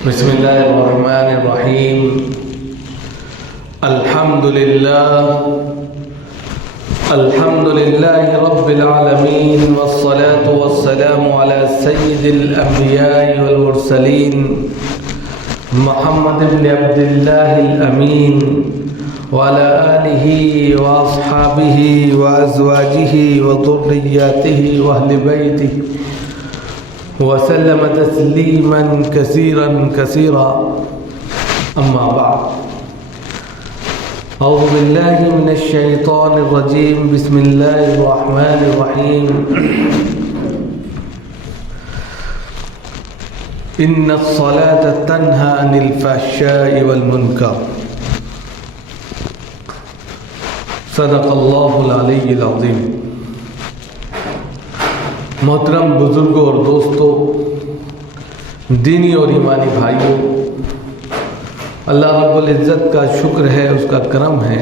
بسم الله الرحمن الرحيم. الحمد لله رب العالمين، والصلاة والسلام على سيد الأنبياء والمرسلين محمد بن عبد الله الأمين وعلى آله وأصحابه وأزواجه وذرياته وأهل بيته وسلم تسليما كثيرا كثيرا. أما بعد، أعوذ بالله من الشيطان الرجيم. بسم الله الرحمن الرحيم. إن الصلاة تنهى عن الفحشاء والمنكر. صدق الله العلی العظیم. محترم بزرگوں اور دوستوں، دینی اور ایمانی بھائیوں، اللہ رب العزت کا شکر ہے، اس کا کرم ہے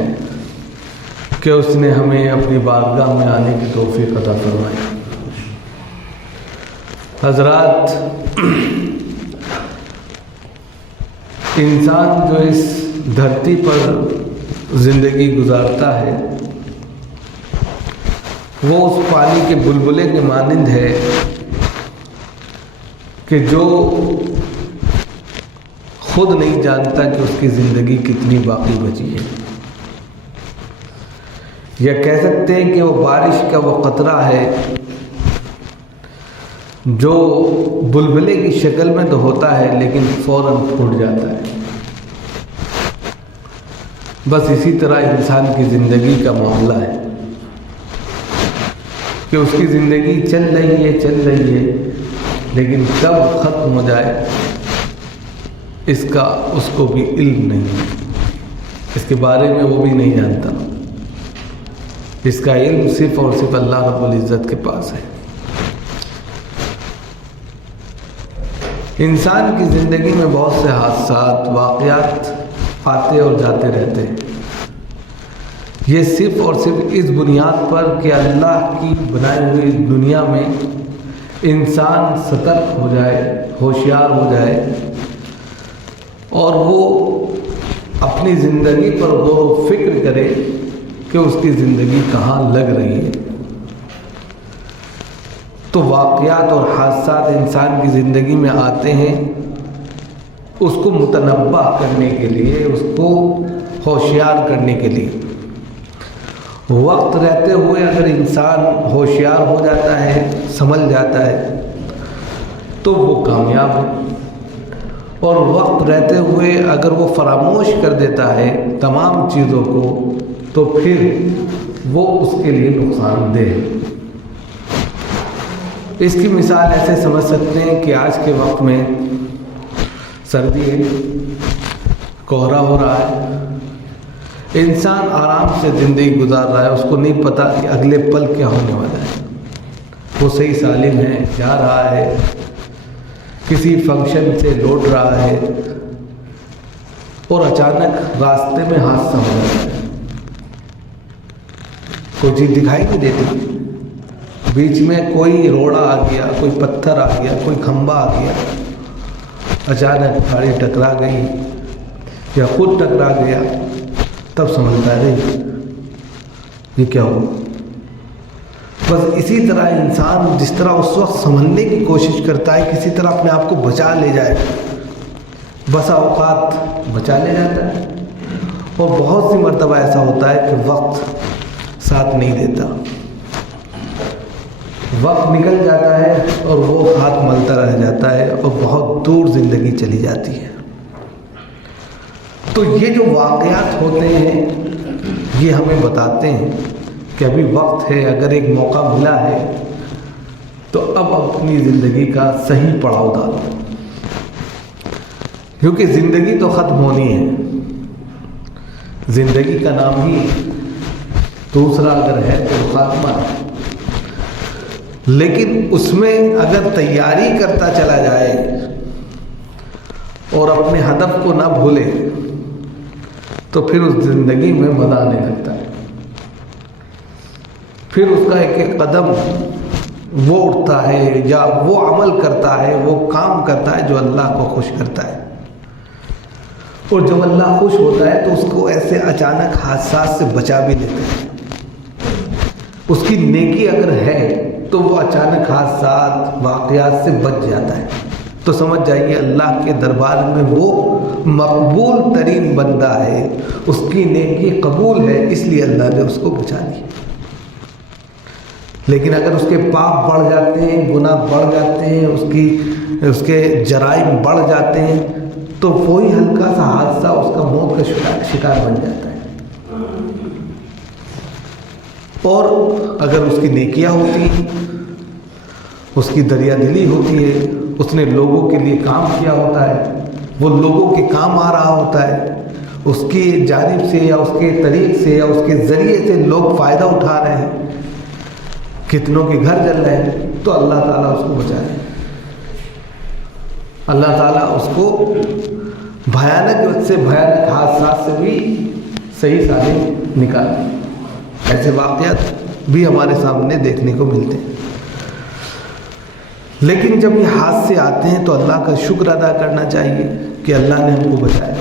کہ اس نے ہمیں اپنی بارگاہ میں آنے کی توفیق عطا فرمائی. حضرات، انسان جو اس دھرتی پر زندگی گزارتا ہے وہ اس پانی کے بلبلے کے مانند ہے کہ جو خود نہیں جانتا کہ اس کی زندگی کتنی باقی بچی ہے. یا کہہ سکتے ہیں کہ وہ بارش کا وہ قطرہ ہے جو بلبلے کی شکل میں تو ہوتا ہے لیکن فوراً پھوٹ جاتا ہے. بس اسی طرح انسان کی زندگی کا معاملہ ہے کہ اس کی زندگی چل رہی ہے لیکن کب ختم ہو جائے اس کا اس کو بھی علم نہیں ہے. اس کے بارے میں وہ بھی نہیں جانتا. اس کا علم صرف اور صرف اللہ رب العزت کے پاس ہے. انسان کی زندگی میں بہت سے حادثات، واقعات آتے اور جاتے رہتے ہیں. یہ صرف اور صرف اس بنیاد پر کہ اللہ کی بنائی ہوئی دنیا میں انسان سترک ہو جائے، ہوشیار ہو جائے اور وہ اپنی زندگی پر غور و فکر کرے کہ اس کی زندگی کہاں لگ رہی ہے. تو واقعات اور حادثات انسان کی زندگی میں آتے ہیں اس کو متنبہ کرنے کے لیے، اس کو ہوشیار کرنے کے لیے. وقت رہتے ہوئے اگر انسان ہوشیار ہو جاتا ہے، سمجھ جاتا ہے تو وہ کامیاب ہے، اور وقت رہتے ہوئے اگر وہ فراموش کر دیتا ہے تمام چیزوں کو تو پھر وہ اس کے لیے نقصان دہ ہے. اس کی مثال ایسے سمجھ سکتے ہیں کہ آج کے وقت میں سردی ہے، کوہرا ہو رہا ہے، انسان آرام سے زندگی گزار رہا ہے، اس کو نہیں پتا کہ اگلے پل کیا ہونے والا ہے. وہ صحیح سالم ہے، جا رہا ہے، کسی فنکشن سے لوٹ رہا ہے اور اچانک راستے میں حادثہ ہو جاتا ہے. کوئی چیز دکھائی نہیں دیتی، بیچ میں کوئی روڑا آ گیا، کوئی پتھر آ گیا، کوئی کھمبا آ گیا، اچانک گاڑی ٹکرا گئی یا خود ٹکرا گیا، تب سمجھتا ہے یہ کیا ہو. بس اسی طرح انسان جس طرح اس وقت سمجھنے کی کوشش کرتا ہے، کسی طرح اپنے آپ کو بچا لے جائے، بسا اوقات بچا لے جاتا ہے اور بہت سی مرتبہ ایسا ہوتا ہے کہ وقت ساتھ نہیں دیتا. وقت نکل جاتا ہے اور وہ ہاتھ ملتا رہ جاتا ہے اور بہت دور زندگی چلی جاتی ہے. تو یہ جو واقعات ہوتے ہیں یہ ہمیں بتاتے ہیں کہ ابھی وقت ہے، اگر ایک موقع ملا ہے تو اب اپنی زندگی کا صحیح پڑاؤ ڈالو، کیونکہ زندگی تو ختم ہونی ہے. زندگی کا نام ہی دوسرا اگر ہے تو خاتمہ ہے، لیکن اس میں اگر تیاری کرتا چلا جائے اور اپنے ہدف کو نہ بھولے تو پھر اس زندگی میں مزہ آنے لگتا ہے. پھر اس کا ایک ایک قدم وہ اٹھتا ہے یا وہ عمل کرتا ہے، وہ کام کرتا ہے جو اللہ کو خوش کرتا ہے. اور جب اللہ خوش ہوتا ہے تو اس کو ایسے اچانک حادثات سے بچا بھی لیتا ہے. اس کی نیکی اگر ہے تو وہ اچانک حادثات واقعات سے بچ جاتا ہے. تو سمجھ جائیے اللہ کے دربار میں وہ مقبول ترین بندہ ہے، اس کی نیکی قبول ہے، اس لیے اللہ نے اس کو بچا لیا. لیکن اگر اس کے پاپ بڑھ جاتے ہیں، گناہ بڑھ جاتے ہیں، اس کے جرائم بڑھ جاتے ہیں، تو وہی ہلکا سا حادثہ اس کا موت کا شکار بن جاتا ہے. اور اگر اس کی نیکیاں ہوتی ہیں، اس کی دریا دلی ہوتی ہے، اس نے لوگوں کے لیے کام کیا ہوتا ہے، وہ لوگوں کے کام آ رہا ہوتا ہے، اس کی جانب سے یا اس کے طریق سے یا اس کے ذریعے سے لوگ فائدہ اٹھا رہے ہیں، کتنوں کے گھر جل رہے ہیں، تو اللہ تعالیٰ اس کو بچائے. اللہ تعالیٰ اس کو بھیانک سے بھیانک حادثات سے بھی صحیح سالم نکالے. ایسے واقعات بھی ہمارے سامنے دیکھنے کو ملتے ہیں. لیکن جب یہ حادثے آتے ہیں تو اللہ کا شکر ادا کرنا چاہیے کہ اللہ نے ہم کو بچایا.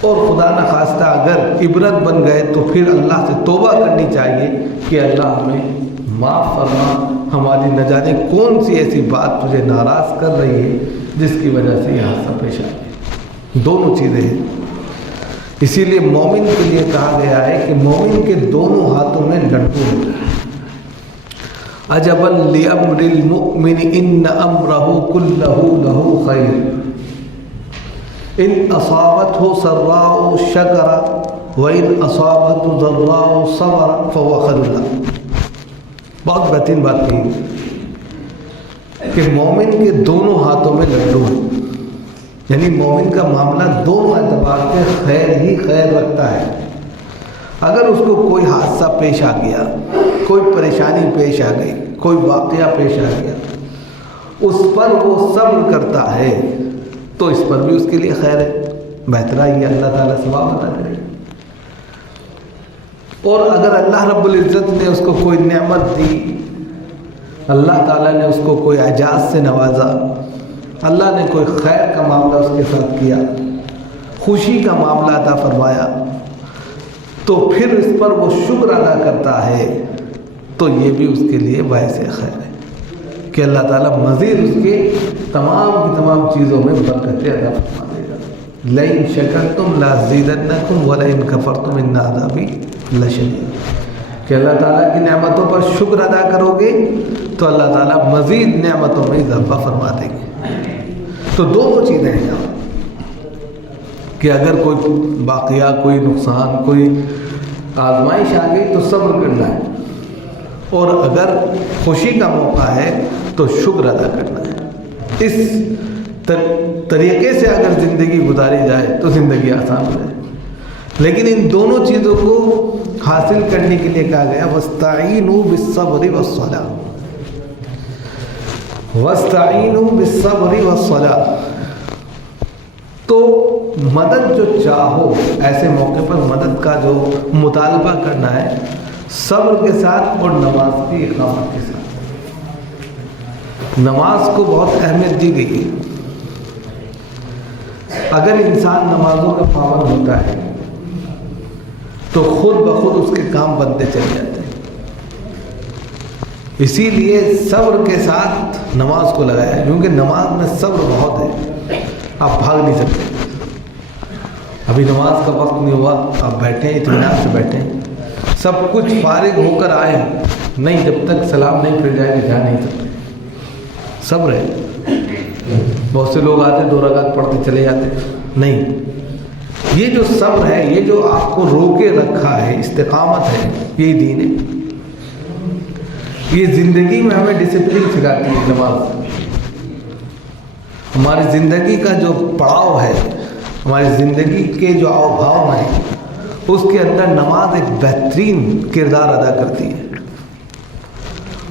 اور خدا نخواستہ اگر عبرت بن گئے تو پھر اللہ سے توبہ کرنی چاہیے کہ اللہ ہمیں معاف فرما، ہماری نہ جانے کون سی ایسی بات تجھے ناراض کر رہی ہے جس کی وجہ سے یہ حادثہ پیش آئے. دونوں چیزیں ہیں. اسی لیے مومن کے لیے کہا گیا ہے کہ مومن کے دونوں ہاتھوں میں لڈو ہوتا ہے. عجبا لامر المؤمن ان امرہ کلہ لہ خیر ان اصابتہ سراء شکر وان اصابتہ ضراء صبر فهو خیر له. بہت بہترین بات کہی کہ مومن کے دونوں ہاتھوں میں لڈو ہیں، یعنی مومن کا معاملہ دونوں اعتبار سے خیر ہی خیر رکھتا ہے. اگر اس کو کوئی حادثہ پیش آ گیا، کوئی پریشانی پیش آ گئی، کوئی واقعہ پیش آ گیا، اس پر وہ صبر کرتا ہے تو اس پر بھی اس کے لیے خیر ہے. بہتر یہ اللہ تعالیٰ ثواب عطا کرے. اور اگر اللہ رب العزت نے اس کو کوئی نعمت دی، اللہ تعالیٰ نے اس کو کوئی اعجاز سے نوازا، اللہ نے کوئی خیر کا معاملہ اس کے ساتھ کیا، خوشی کا معاملہ عطا فرمایا، تو پھر اس پر وہ شکر ادا کرتا ہے تو یہ بھی اس کے لیے باعث خیر ہے کہ اللہ تعالیٰ مزید اس کے تمام کی تمام چیزوں میں برکتیں عطا فرما دے گا. لئن شکرتم لازیدنکم ولئن کفرتم ان عذابی لشدید. کہ اللہ تعالیٰ کی نعمتوں پر شکر ادا کرو گے تو اللہ تعالیٰ مزید نعمتوں میں اضافہ فرما دیں گے. تو دونوں چیزیں ہیں یہاں کہ اگر کوئی واقعہ، کوئی نقصان، کوئی آزمائش آ گئی تو صبر کرنا ہے، اور اگر خوشی کا موقع ہے تو شکر ادا کرنا ہے. اس طریقے سے اگر زندگی گزاری جائے تو زندگی آسان ہو جائے. لیکن ان دونوں چیزوں کو حاصل کرنے کے لیے کہا گیا وَاسْتَعِينُوا بِالصَّبْرِ وَالصَّلَاةِ. وَاسْتَعِينُوا بِالصَّبْرِ وَالصَّلَاةِ. تو مدد جو چاہو ایسے موقع پر مدد کا جو مطالبہ کرنا ہے صبر کے ساتھ اور نماز کی اقامت کے ساتھ. نماز کو بہت اہمیت دی گئی ہے. اگر انسان نمازوں کا پابند ہوتا ہے تو خود بخود اس کے کام بنتے چلے جاتے ہیں. اسی لیے صبر کے ساتھ نماز کو لگایا ہے، کیونکہ نماز میں صبر بہت ہے. آپ بھاگ نہیں سکتے. ابھی نماز کا وقت نہیں ہوا، آپ بیٹھیں اطمینان سے بیٹھیں، سب کچھ فارغ ہو کر آئے نہیں، جب تک سلام نہیں پھر جائے گا جا نہیں سکتے. صبر ہے. بہت سے لوگ آتے 2 رکعت پڑھتے چلے جاتے نہیں. یہ جو صبر ہے، یہ جو آپ کو روکے رکھا ہے، استقامت ہے، یہی دین ہے. یہ زندگی میں ہمیں ڈسپلن سکھاتی ہے نماز. ہماری زندگی کا جو پڑاؤ ہے، ہماری زندگی کے جو آؤ بھاؤ ہیں، اس کے اندر نماز ایک بہترین کردار ادا کرتی ہے.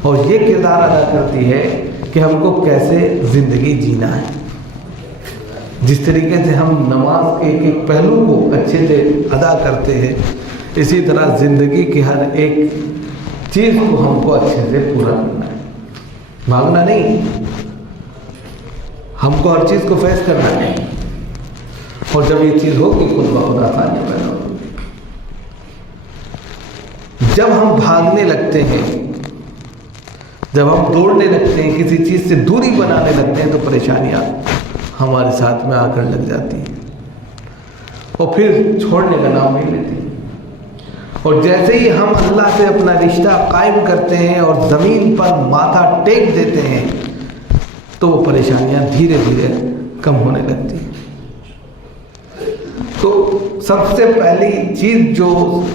اور یہ کردار ادا کرتی ہے کہ ہم کو کیسے زندگی جینا ہے. جس طریقے سے ہم نماز کے ایک ایک پہلو کو اچھے سے ادا کرتے ہیں، اسی طرح زندگی کی ہر ایک چیز کو ہم کو اچھے سے پورا کرنا ہے. بھاگنا نہیں، ہم کو ہر چیز کو فیس کرنا ہے. اور جب یہ چیز ہوگی خود بخود آسانیاں پیدا ہوگی. جب ہم بھاگنے لگتے ہیں، جب ہم دوڑنے لگتے ہیں، کسی چیز سے دوری بنانے لگتے ہیں، تو پریشانیاں ہمارے ساتھ میں آ کر لگ جاتی ہیں اور پھر چھوڑنے کا نام نہیں لیتی. اور جیسے ہی ہم اللہ سے اپنا رشتہ قائم کرتے ہیں اور زمین پر ماتھا ٹیک دیتے ہیں، تو وہ پریشانیاں دھیرے دھیرے کم ہونے لگتی ہیں. تو سب سے پہلی چیز جو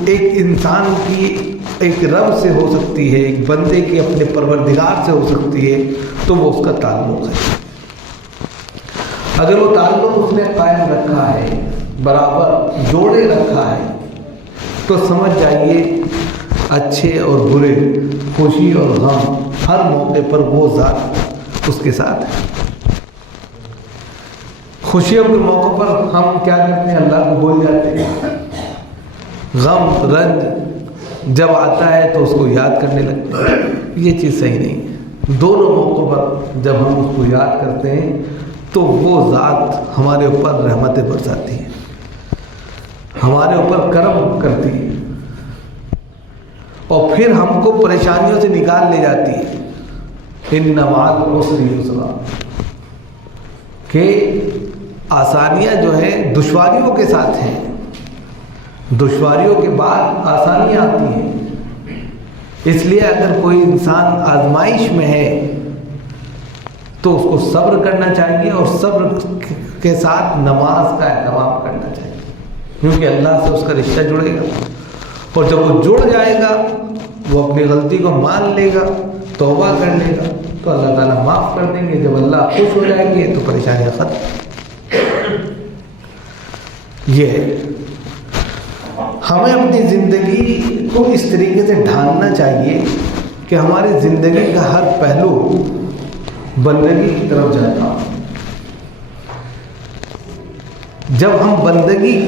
ایک انسان کی ایک رب سے ہو سکتی ہے، ایک بندے کی اپنے پروردگار سے ہو سکتی ہے، تو وہ اس کا تعلق ہے. اگر وہ تعلق اس نے قائم رکھا ہے، برابر جوڑے رکھا ہے، تو سمجھ جائیے اچھے اور برے، خوشی اور غم، ہر موقع پر وہ ذات اس کے ساتھ ہے. خوشیوں کے موقع پر ہم کیا کرتے ہیں؟ اللہ کو بھول جاتے ہیں. غم رنج جب آتا ہے تو اس کو یاد کرنے لگتے ہیں. یہ چیز صحیح نہیں ہے. دونوں موقعوں پر جب ہم اس کو یاد کرتے ہیں تو وہ ذات ہمارے اوپر رحمتیں برساتی ہے، ہمارے اوپر کرم کرتی ہے، اور پھر ہم کو پریشانیوں سے نکال لے جاتی ہے. ان مع العسر یسرا، کہ آسانیاں جو ہیں دشواریوں کے ساتھ ہیں، دشواریوں کے بعد آسانیاں آتی ہیں. اس لیے اگر کوئی انسان آزمائش میں ہے تو اس کو صبر کرنا چاہیے، اور صبر کے ساتھ نماز کا اہتمام کرنا چاہیے، کیونکہ اللہ سے اس کا رشتہ جڑے گا. اور جب وہ جڑ جائے گا، وہ اپنی غلطی کو مان لے گا، توبہ کر لے گا، تو اللہ تعالیٰ معاف کر دیں گے. جب اللہ خوش ہو جائیں گے تو پریشانیاں ختم. یہ ہے. ہمیں اپنی زندگی کو اس طریقے سے ڈھالنا چاہیے کہ ہماری زندگی کا ہر پہلو بندگی کی طرف جاتا ہوں. جب ہم بندگی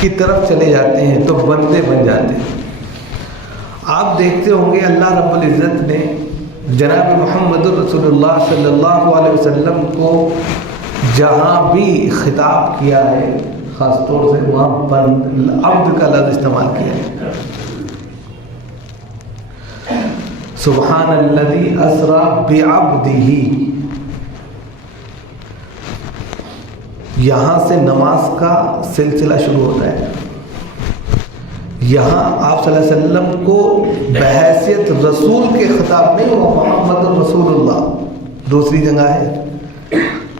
کی طرف چلے جاتے ہیں تو بندے بن جاتے ہیں. آپ دیکھتے ہوں گے اللہ رب العزت نے جناب محمد رسول اللہ صلی اللہ علیہ وسلم کو جہاں بھی خطاب کیا ہے، خاص طور سے وہاں پر عبد کا لفظ استعمال کیا ہے. سبحان الذی اسری بعبدہ، یہاں سے نماز کا سلسلہ شروع ہوتا ہے. یہاں آپ صلی اللہ علیہ وسلم کو بحیثیت رسول کے خطاب نہیں ہوا، محمد رسول اللہ دوسری جگہ ہے،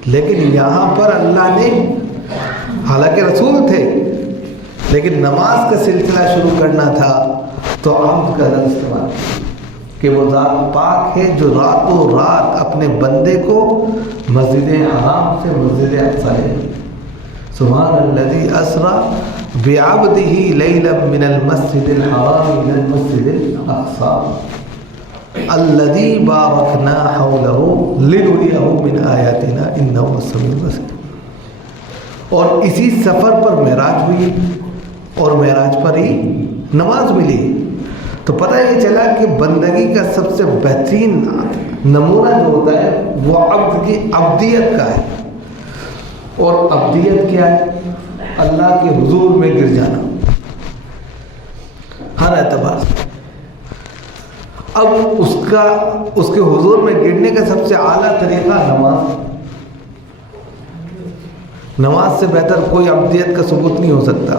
لیکن یہاں پر اللہ نے، حالانکہ رسول تھے لیکن نماز کا سلسلہ شروع کرنا تھا، تو عبد کا لفظ استعمال کہ وہ ذات پاک ہے جو راتوں رات اپنے بندے کو مسجد حرام سے مسجد اقصی لے. سبحان الذی اسری بعبدہ لیلا من المسجد الحرام الى المسجد الاقصی الذی بارکنا حولہ لنریہ من آیاتنا انہ هو السمیع البصیر. اور اسی سفر پر معراج ہوئی، اور معراج پر ہی نماز ملی. تو پتہ یہ چلا کہ بندگی کا سب سے بہترین نمونہ جو ہوتا ہے وہ عبد کی عبدیت کا ہے. اور عبدیت کیا ہے؟ اللہ کے حضور میں گر جانا ہر اعتبار سے. اب اس کے حضور میں گرنے کا سب سے اعلیٰ طریقہ نماز. نماز سے بہتر کوئی عبدیت کا ثبوت نہیں ہو سکتا.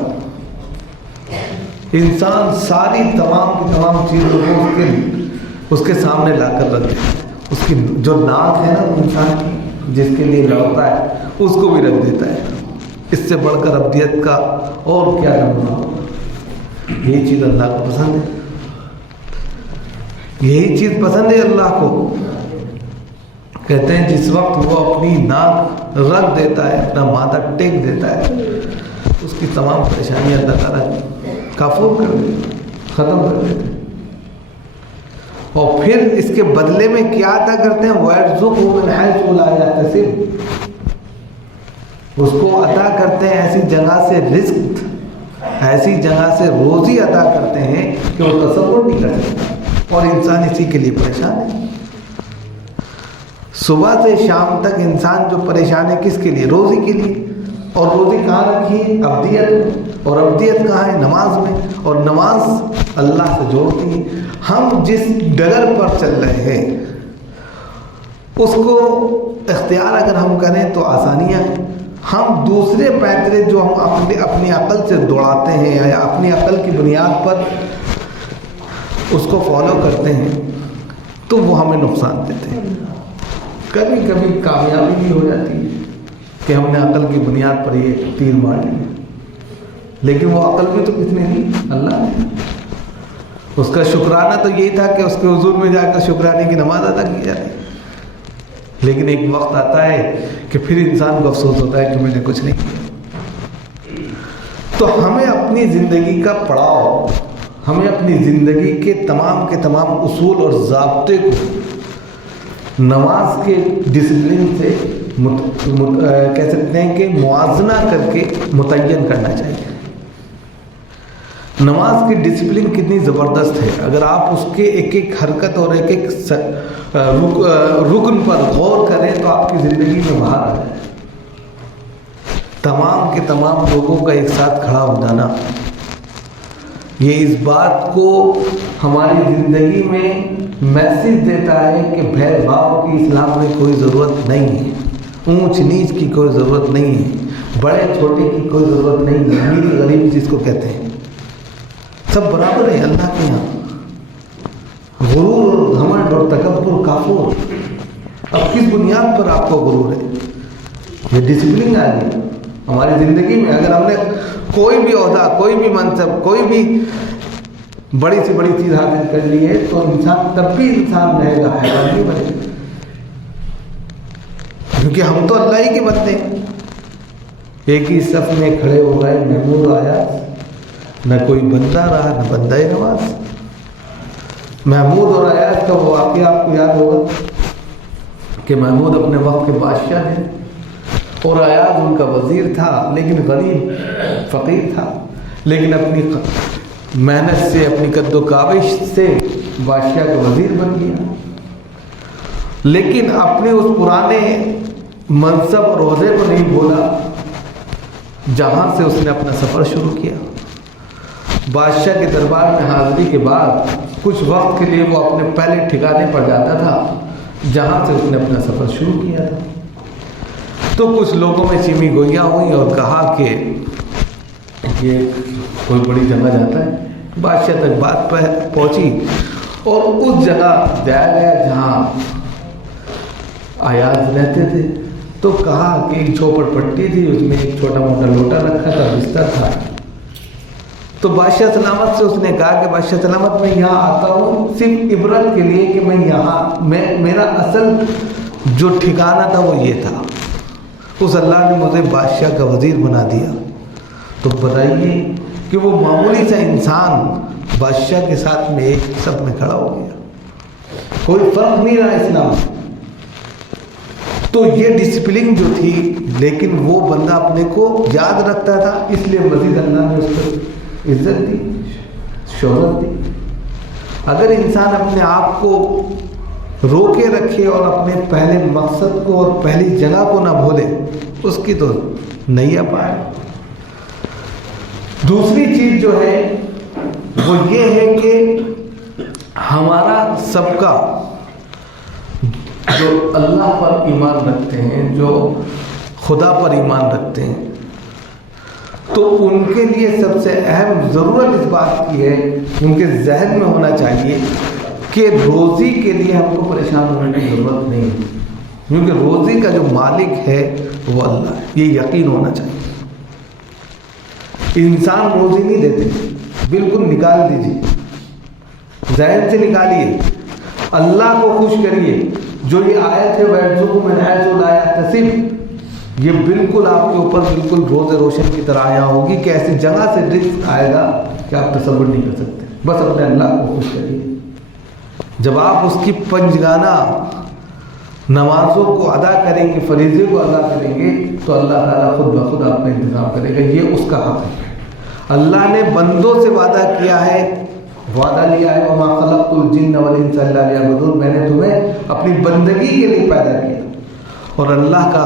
انسان ساری تمام کی تمام چیزوں کو اس کے سامنے لا کر رکھ دے. اس کی جو ناک ہے نا انسان کی، جس کے لیے لڑتا ہے، اس کو بھی رکھ دیتا ہے. اس سے بڑھ کر عبدیت کا اور کیا نمونہ ہوگا؟ یہی چیز اللہ کو پسند ہے، یہی چیز پسند ہے اللہ کو. کہتے ہیں جس وقت وہ اپنی ناک رکھ دیتا ہے، اپنا ماتھا ٹیک دیتا ہے، اس کی تمام پریشانیاں اللہ تعالیٰ کافور کر دیتے، ختم کر دیتے. اور پھر اس کے بدلے میں کیا عطا کرتے ہیں؟ وَيَرْزُقْهُ مِنْ حَيْثُ لَا يَحْتَسِبُ. اس کو عطا کرتے ہیں ایسی جگہ سے رزق، ایسی جگہ سے روزی عطا کرتے ہیں کہ وہ تصور نہیں کر سکتا. اور انسان اسی کے لیے پریشان ہے. صبح سے شام تک انسان جو پریشان ہے کس کے لیے؟ روزی کے لیے. اور روزی کہاں رکھی ہے؟ ابدیت میں. اور ابدیت کہاں ہے؟ نماز میں. اور نماز اللہ سے جوڑتی ہے. ہم جس ڈگر پر چل رہے ہیں اس کو اختیار اگر ہم کریں تو آسانیاں ہیں. ہم دوسرے پیترے جو ہم اپنی عقل سے دوڑاتے ہیں یا اپنی عقل کی بنیاد پر اس کو فالو کرتے ہیں تو وہ ہمیں نقصان دیتے ہیں. کبھی کبھی کامیابی بھی ہو جاتی ہے کہ ہم نے عقل کی بنیاد پر یہ تیر مار لیا، لیکن وہ عقل بھی تو کس نے دی؟ اللہ نے. اس کا شکرانہ تو یہی تھا کہ اس کے حضور میں جا کر شکرانے کی نماز ادا کی جاتی. لیکن ایک وقت آتا ہے کہ پھر انسان کو افسوس ہوتا ہے کہ میں نے کچھ نہیں کیا. تو ہمیں اپنی زندگی کا پڑاؤ، ہمیں اپنی زندگی کے تمام اصول اور ضابطے کو نماز کے ڈسپلن سے کہہ سکتے ہیں کہ موازنہ کر کے متعین کرنا چاہیے. نماز کی ڈسپلن کتنی زبردست ہے. اگر آپ اس کے ایک ایک حرکت اور ایک ایک رکن پر غور کریں تو آپ کی زندگی میں باہر آ جائے. تمام کے تمام لوگوں کا ایک ساتھ کھڑا ہو جانا، یہ اس بات کو ہماری زندگی میں میسج دیتا ہے کہ بھید بھاؤ کی اسلام میں کوئی ضرورت نہیں ہے، اونچ نیچ کی کوئی ضرورت نہیں ہے، بڑے چھوٹے کی کوئی ضرورت نہیں ہے، امیر غریب جس کو کہتے ہیں سب برابر ہے اللہ کے یہاں. غرور اور گھمنڈ اور تکبر کافر. اب کس بنیاد پر آپ کو غرور ہے؟ یہ ڈسپلن آ گئی ہماری زندگی میں. اگر ہم نے کوئی بھی عہدہ، کوئی بھی منصب، کوئی بھی بڑی سے بڑی چیز حاصل کر لی ہے تو انسان تب بھی انسان رہے گا، حیوان نہیں بنے گا. کیونکہ ہم تو اللہ ہی کے بندے ہیں. ایک ہی صف میں کھڑے ہو گئے، محمود آیا، نہ کوئی بندہ رہا نہ بندہ نواز. محمود اور ایاز کا وہ واقعہ آپ کو یاد ہوگا کہ محمود اپنے وقت کے بادشاہ تھے اور ایاز ان کا وزیر تھا، لیکن غریب فقیر تھا، لیکن اپنی محنت سے، اپنی قد و کاوش سے بادشاہ کا وزیر بن گیا. لیکن اپنے اس پرانے منصب اور عہدے کو نہیں بھولا جہاں سے اس نے اپنا سفر شروع کیا. بادشاہ کے دربار میں حاضری کے بعد کچھ وقت کے لیے وہ اپنے پہلے ٹھکانے پر جاتا تھا جہاں سے اس نے اپنا سفر شروع کیا تھا. تو کچھ لوگوں میں چیمی گوئیاں ہوئیں اور کہا کہ یہ کوئی بڑی جگہ جاتا ہے. بادشاہ تک بات پہنچی اور اس جگہ جایا گیا جہاں ایاز رہتے تھے. تو کہا کہ ایک جھوپڑ پٹی تھی، اس میں ایک چھوٹا موٹا لوٹا رکھا تھا، بستر تھا. تو بادشاہ سلامت سے اس نے کہا کہ بادشاہ سلامت میں یہاں آتا ہوں صرف عبرت کے لیے کہ میں یہاں میرا اصل جو ٹھکانہ تھا وہ یہ تھا. اس اللہ نے مجھے بادشاہ کا وزیر بنا دیا. تو بتائیے کہ وہ معمولی سا انسان بادشاہ کے ساتھ میں ایک صف میں کھڑا ہو گیا. کوئی فرق نہیں رہا اسلام. تو یہ ڈسپلن جو تھی، لیکن وہ بندہ اپنے کو یاد رکھتا تھا، اس لیے مزید اللہ نے اس کو عزت دی، شہرت دی. اگر انسان اپنے آپ کو روکے رکھے اور اپنے پہلے مقصد کو اور پہلی جگہ کو نہ بھولے، اس کی تو نیا پائے. دوسری چیز جو ہے وہ یہ ہے کہ ہمارا سب کا جو اللہ پر ایمان رکھتے ہیں، جو خدا پر ایمان رکھتے ہیں، تو ان کے لیے سب سے اہم ضرورت اس بات کی ہے، ان کے ذہن میں ہونا چاہیے کہ روزی کے لیے ہم کو پریشان ہونے کی ضرورت نہیں ہے، کیونکہ روزی کا جو مالک ہے وہ اللہ ہے. یہ یقین ہونا چاہیے. انسان روزی نہیں دیتے، بالکل نکال دیجیے، ذہن سے نکالیے. اللہ کو خوش کریے. جو یہ آیت ہے وَيَرْزُقُهُ مِنْ حَيْثُ لَا يَحْتَسِبُ، یہ بالکل آپ کے اوپر بالکل روز روشن کی طرح آیا ہوگی کہ ایسی جگہ سے رزق آئے گا کہ آپ تصور نہیں کر سکتے. بس اپنے اللہ کو خوش کریے. جب آپ اس کی پنجگانہ نمازوں کو ادا کریں گے، فریضے کو ادا کریں گے، تو اللہ تعالیٰ خود بخود آپ کا انتظام کرے گا. یہ اس کا حق ہے. اللہ نے بندوں سے وعدہ کیا ہے، وعدہ لیا ہے وَمَا خَلَقْتُ الْجِنَّ وَالْإِنسَ إِلَّا لِيَعْبُدُونِ، میں نے تمہیں اپنی بندگی کے لیے پیدا کیا. اور اللہ کا